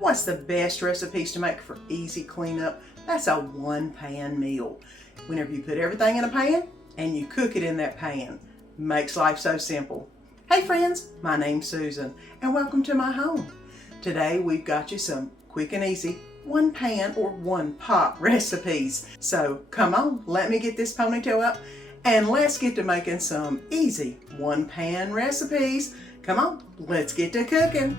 What's the best recipes to make for easy cleanup? That's a one-pan meal. Whenever you put everything in a pan and you cook it in that pan, makes life so simple. Hey friends, my name's Susan and welcome to my home. Today we've got you some quick and easy one pan or one pot recipes. So come on, let me get this ponytail up and let's get to making some easy one pan recipes. Come on, let's get to cooking.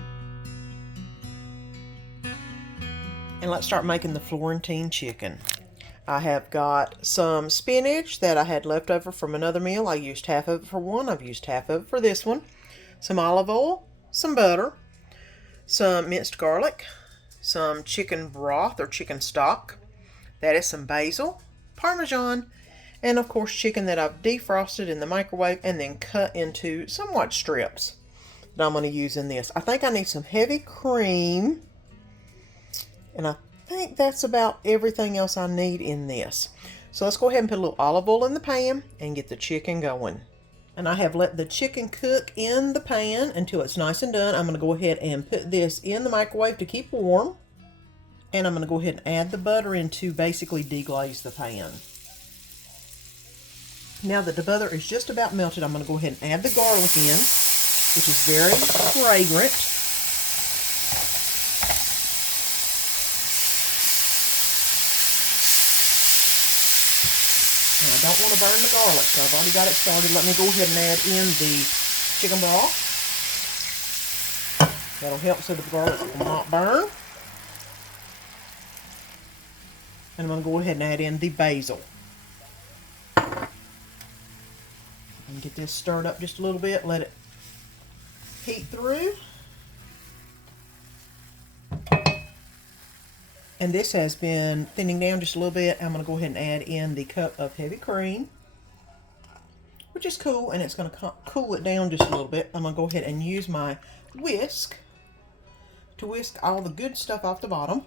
And let's start making the Florentine chicken. I have got some spinach that I had left over from another meal. I used half of it for one. I've used half of it for this one. Some olive oil, some butter, some minced garlic, some chicken broth or chicken stock. That is some basil, Parmesan, and of course chicken that I've defrosted in the microwave and then cut into somewhat strips that I'm going to use in this. I think I need some heavy cream. And I think that's about everything else I need in this. So let's go ahead and put a little olive oil in the pan and get the chicken going. And I have let the chicken cook in the pan until it's nice and done. I'm going to go ahead and put this in the microwave to keep warm. And I'm going to go ahead and add the butter in to basically deglaze the pan. Now that the butter is just about melted, I'm going to go ahead and add the garlic in, which is very fragrant. I don't want to burn the garlic, so I've already got it started. Let me go ahead and add in the chicken broth. That'll help so the garlic will not burn. And I'm going to go ahead and add in the basil. And get this stirred up just a little bit. Let it heat through. And this has been thinning down just a little bit. I'm going to go ahead and add in the cup of heavy cream, which is cool, and it's going to cool it down just a little bit. I'm going to go ahead and use my whisk to whisk all the good stuff off the bottom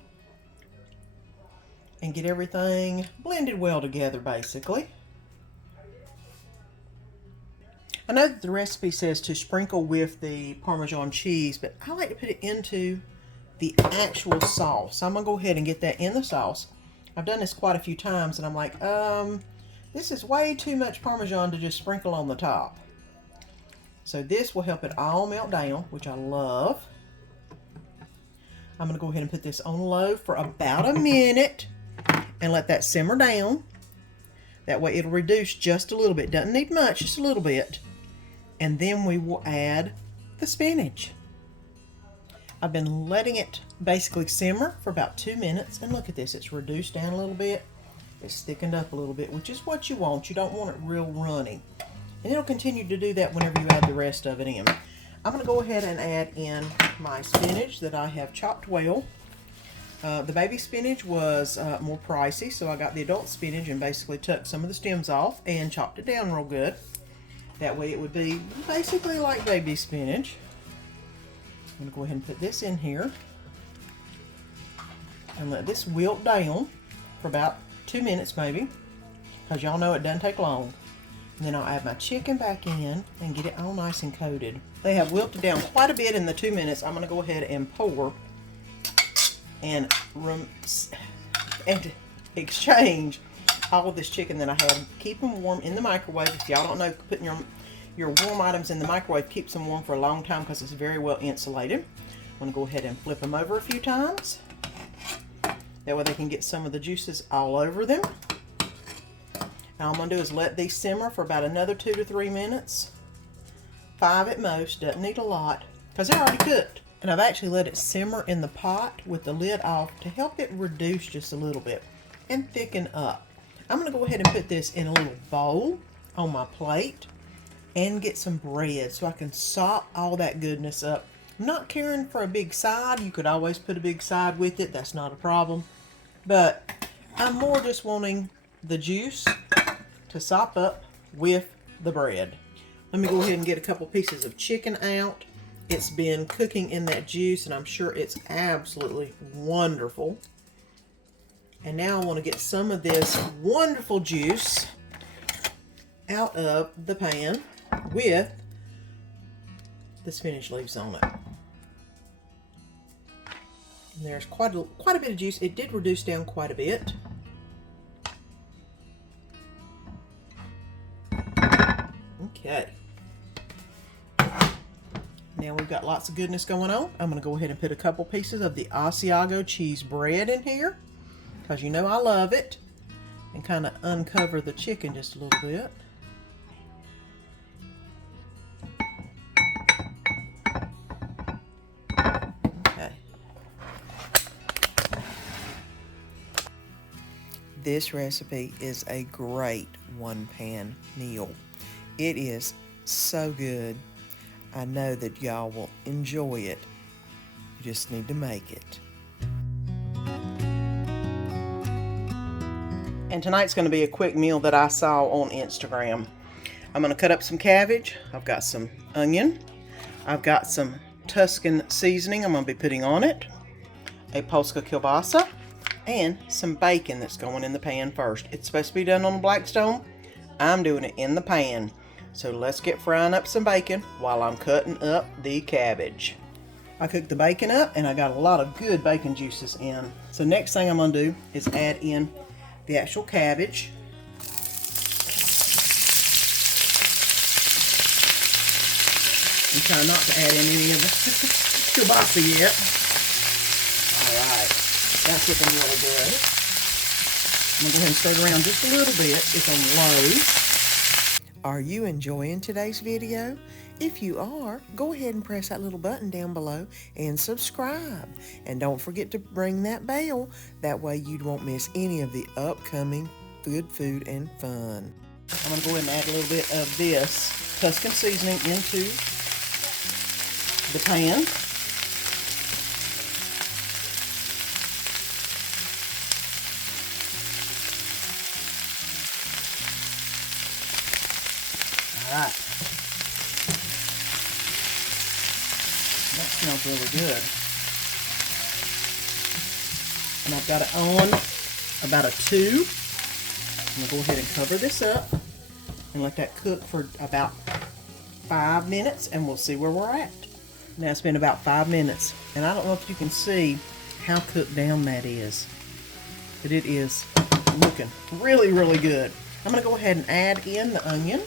and get everything blended well together, basically. I know that the recipe says to sprinkle with the Parmesan cheese, but I like to put it into the actual sauce. So I'm gonna go ahead and get that in the sauce. I've done this quite a few times and I'm like, this is way too much Parmesan to just sprinkle on the top. So this will help it all melt down, which I love. I'm gonna go ahead and put this on low for about a minute and let that simmer down. That way it'll reduce just a little bit. Doesn't need much, just a little bit. And then we will add the spinach. I've been letting it basically simmer for about 2 minutes, and look at this, it's reduced down a little bit. It's thickened up a little bit, which is what you want. You don't want it real runny. And it'll continue to do that whenever you add the rest of it in. I'm going to go ahead and add in my spinach that I have chopped well. The baby spinach was more pricey, so I got the adult spinach and basically took some of the stems off and chopped it down real good. That way it would be basically like baby spinach. I'm going to go ahead and put this in here and let this wilt down for about 2 minutes maybe, because y'all know it doesn't take long. And then I'll add my chicken back in and get it all nice and coated. They have wilted down quite a bit in the 2 minutes. I'm going to go ahead and pour and exchange all of this chicken that I have. Keep them warm in the microwave. If y'all don't know, putting your warm items in the microwave keeps them warm for a long time because it's very well insulated. I'm going to go ahead and flip them over a few times. That way they can get some of the juices all over them. Now all I'm going to do is let these simmer for about another 2 to 3 minutes. 5 at most, doesn't need a lot because they're already cooked. And I've actually let it simmer in the pot with the lid off to help it reduce just a little bit and thicken up. I'm going to go ahead and put this in a little bowl on my plate and get some bread so I can sop all that goodness up. I'm not caring for a big side. You could always put a big side with it. That's not a problem. But I'm more just wanting the juice to sop up with the bread. Let me go ahead and get a couple pieces of chicken out. It's been cooking in that juice and I'm sure it's absolutely wonderful. And now I want to get some of this wonderful juice out of the pan with the spinach leaves on it. And there's quite a bit of juice. It did reduce down quite a bit. Okay. Now we've got lots of goodness going on. I'm going to go ahead and put a couple pieces of the Asiago cheese bread in here, because you know I love it, and kind of uncover the chicken just a little bit. Okay. This recipe is a great one-pan meal. It is so good. I know that y'all will enjoy it. You just need to make it. And tonight's going to be a quick meal that I saw on Instagram. I'm going to cut up some cabbage. I've got some onion. I've got some Tuscan seasoning I'm going to be putting on it. A Polska kielbasa. And some bacon that's going in the pan first. It's supposed to be done on a Blackstone. I'm doing it in the pan. So let's get frying up some bacon while I'm cutting up the cabbage. I cooked the bacon up and I got a lot of good bacon juices in. So next thing I'm going to do is add in the actual cabbage. And try not to add in any of the kielbasa yet. Alright, that's looking really good. I'm going to go ahead and stir it around just a little bit. It's on low. Are you enjoying today's video? If you are, go ahead and press that little button down below and subscribe. And don't forget to ring that bell. That way you won't miss any of the upcoming good food and fun. I'm going to go ahead and add a little bit of this Tuscan seasoning into the pan. Alright. That smells really good. And I've got it on about a 2. I'm going to go ahead and cover this up and let that cook for about 5 minutes, and we'll see where we're at. Now it's been about 5 minutes, and I don't know if you can see how cooked down that is, but it is looking really, really good. I'm going to go ahead and add in the onion.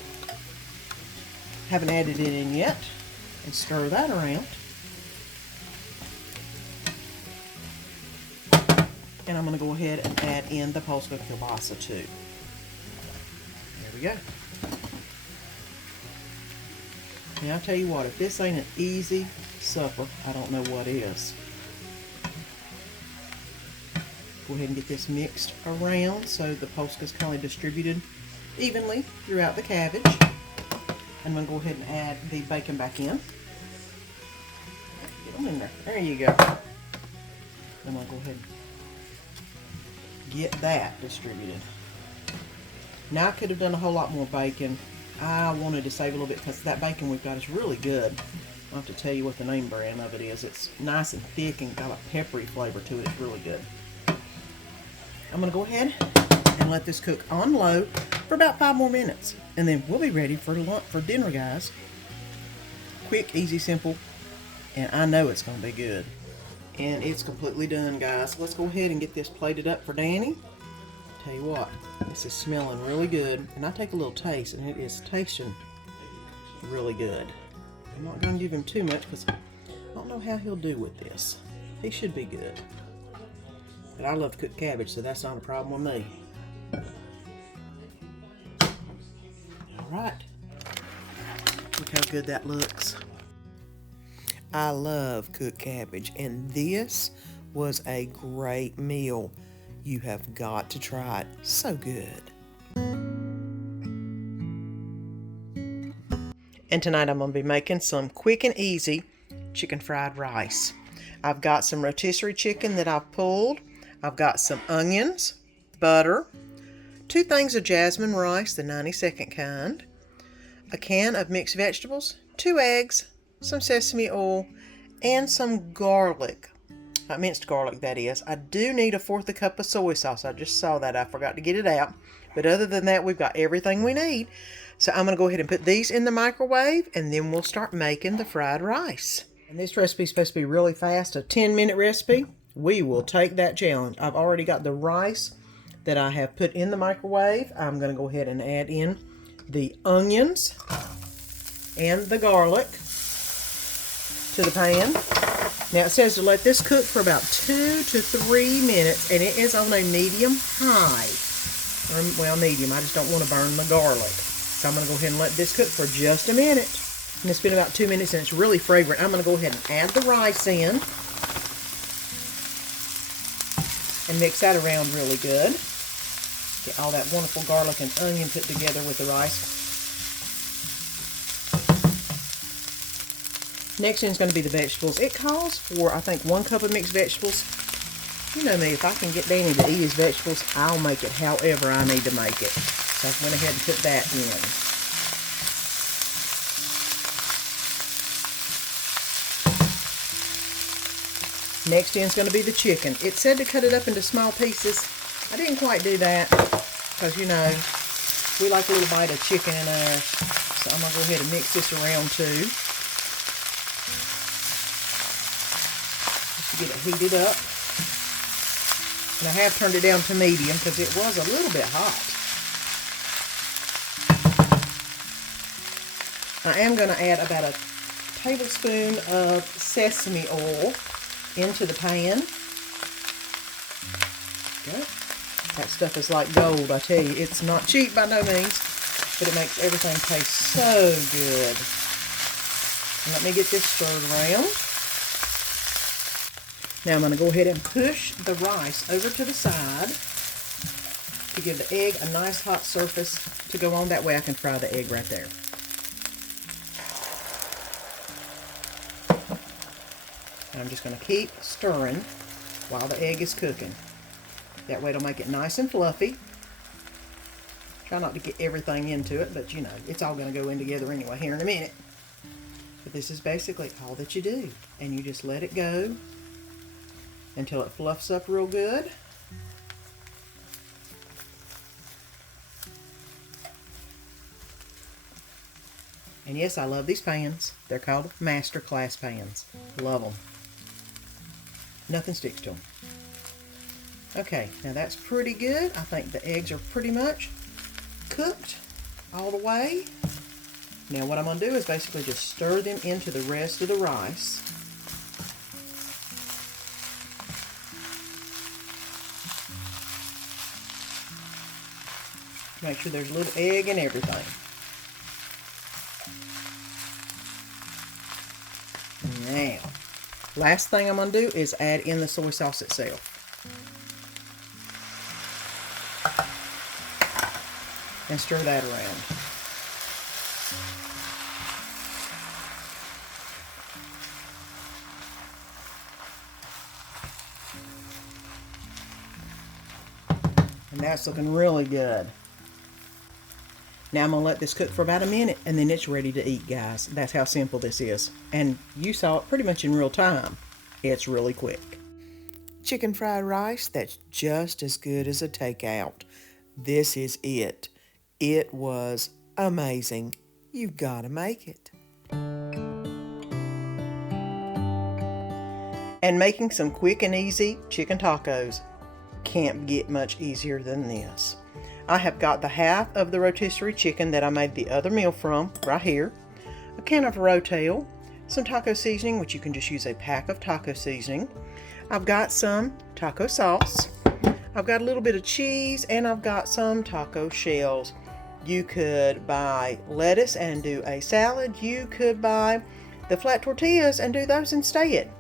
Haven't added it in yet, and stir that around. And I'm going to go ahead and add in the Polska kielbasa too. There we go. Now I'll tell you what, if this ain't an easy supper, I don't know what is. Go ahead and get this mixed around so the Polska's kind of distributed evenly throughout the cabbage. I'm going to go ahead and add the bacon back in. Get them in there. There you go. I'm going to go ahead and get that distributed. Now I could have done a whole lot more bacon. I wanted to save a little bit because that bacon we've got is really good. I'll have to tell you what the name brand of it is. It's nice and thick and got a peppery flavor to it. It's really good. I'm going to go ahead and let this cook on low for about 5 more minutes. And then we'll be ready for lunch, for dinner, guys. Quick, easy, simple. And I know it's going to be good. And it's completely done, guys. Let's go ahead and get this plated up for Danny. Tell you what, this is smelling really good. And I take a little taste, and it is tasting really good. I'm not going to give him too much because I don't know how he'll do with this. He should be good. But I love to cook cabbage, so that's not a problem with me. Alright. Look how good that looks. I love cooked cabbage, and this was a great meal. You have got to try it. So good. And tonight I'm going to be making some quick and easy chicken fried rice. I've got some rotisserie chicken that I've pulled. I've got some onions, butter, 2 things of jasmine rice, the 90-second kind, a can of mixed vegetables, 2 eggs, some sesame oil, and some garlic. Minced garlic, that is. I do need a 1/4 cup of soy sauce. I just saw that. I forgot to get it out. But other than that, we've got everything we need. So I'm going to go ahead and put these in the microwave, and then we'll start making the fried rice. And this recipe is supposed to be really fast, a 10-minute recipe. we will take that challenge. I've already got the rice that I have put in the microwave. I'm going to go ahead and add in the onions and the garlic to the pan. Now it says to let this cook for about 2 to 3 minutes, and it is on a medium high. Well, medium. I just don't want to burn the garlic. So I'm going to go ahead and let this cook for just a minute. And it's been about 2 minutes and it's really fragrant. I'm going to go ahead and add the rice in and mix that around really good. Get all that wonderful garlic and onion put together with the rice. Next in is going to be the vegetables. It calls for, I think, 1 cup of mixed vegetables. You know me, if I can get Danny to eat his vegetables, I'll make it however I need to make it. So I went ahead and put that in. Next in is going to be the chicken. It said to cut it up into small pieces. I didn't quite do that because, you know, we like a little bite of chicken in ours. So I'm going to go ahead and mix this around too. Just to get it heated up. And I have turned it down to medium because it was a little bit hot. I am going to add about a tablespoon of sesame oil into the pan. Okay. That stuff is like gold, I tell you. It's not cheap by no means, but it makes everything taste so good. And let me get this stirred around. Now I'm going to go ahead and push the rice over to the side to give the egg a nice hot surface to go on. That way I can fry the egg right there. And I'm just going to keep stirring while the egg is cooking. That way it'll make it nice and fluffy. Try not to get everything into it, but you know, it's all going to go in together anyway here in a minute. But this is basically all that you do. And you just let it go until it fluffs up real good. And yes, I love these pans. They're called Master Class pans. Love them. Nothing sticks to them. Okay, now that's pretty good. I think the eggs are pretty much cooked all the way. Now what I'm going to do is basically just stir them into the rest of the rice. Make sure there's a little egg and everything. Now, last thing I'm going to do is add in the soy sauce itself. And stir that around. And that's looking really good. Now I'm going to let this cook for about a minute and then it's ready to eat, guys. That's how simple this is. And you saw it pretty much in real time. It's really quick. Chicken fried rice that's just as good as a takeout. This is it. It was amazing. You've got to make it. And making some quick and easy chicken tacos can't get much easier than this. I have got the half of the rotisserie chicken that I made the other meal from right here, a can of rotel, some taco seasoning, which you can just use a pack of taco seasoning. I've got some taco sauce. I've got a little bit of cheese, and I've got some taco shells. You could buy lettuce and do a salad. You could buy the flat tortillas and do those instead.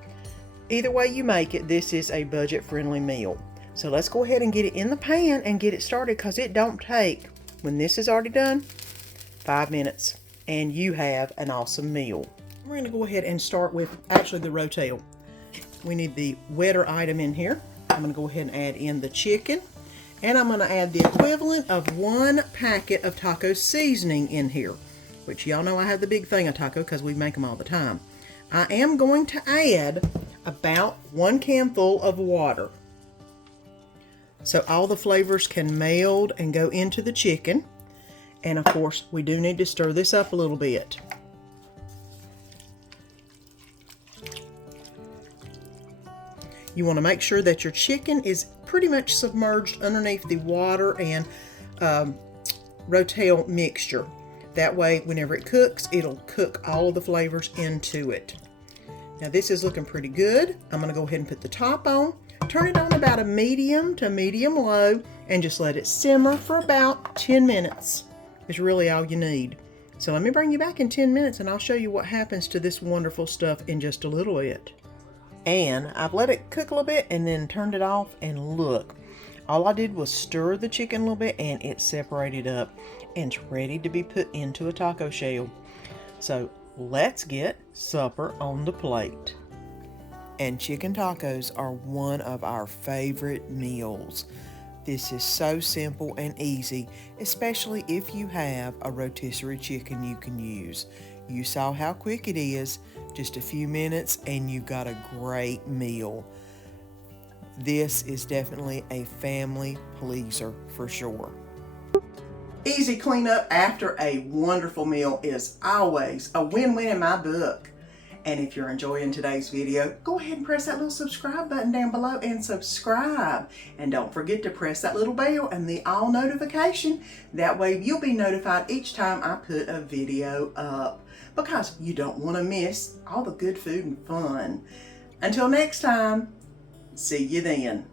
Either way you make it, this is a budget-friendly meal. So let's go ahead and get it in the pan and get it started, because it don't take, when this is already done, 5 minutes. And you have an awesome meal. We're going to go ahead and start with actually the rotel. We need the wetter item in here. I'm going to go ahead and add in the chicken. And I'm going to add the equivalent of 1 packet of taco seasoning in here. Which y'all know I have the big thing of taco because we make them all the time. I am going to add about 1 can full of water. So all the flavors can meld and go into the chicken. And of course, we do need to stir this up a little bit. You want to make sure that your chicken is pretty much submerged underneath the water and Rotel mixture. That way, whenever it cooks, it'll cook all of the flavors into it. Now this is looking pretty good. I'm going to go ahead and put the top on. Turn it on about a medium to medium low and just let it simmer for about 10 minutes. It's really all you need. So let me bring you back in 10 minutes and I'll show you what happens to this wonderful stuff in just a little bit. And I've let it cook a little bit and then turned it off, and look. All I did was stir the chicken a little bit and it separated up and it's ready to be put into a taco shell. So let's get supper on the plate. And chicken tacos are one of our favorite meals. This is so simple and easy, especially if you have a rotisserie chicken you can use. You saw how quick it is, just a few minutes and you got a great meal. This is definitely a family pleaser for sure. Easy cleanup after a wonderful meal is always a win-win in my book. And if you're enjoying today's video, go ahead and press that little subscribe button down below and subscribe. And don't forget to press that little bell and the all notification. That way you'll be notified each time I put a video up, because you don't want to miss all the good food and fun. Until next time, see you then.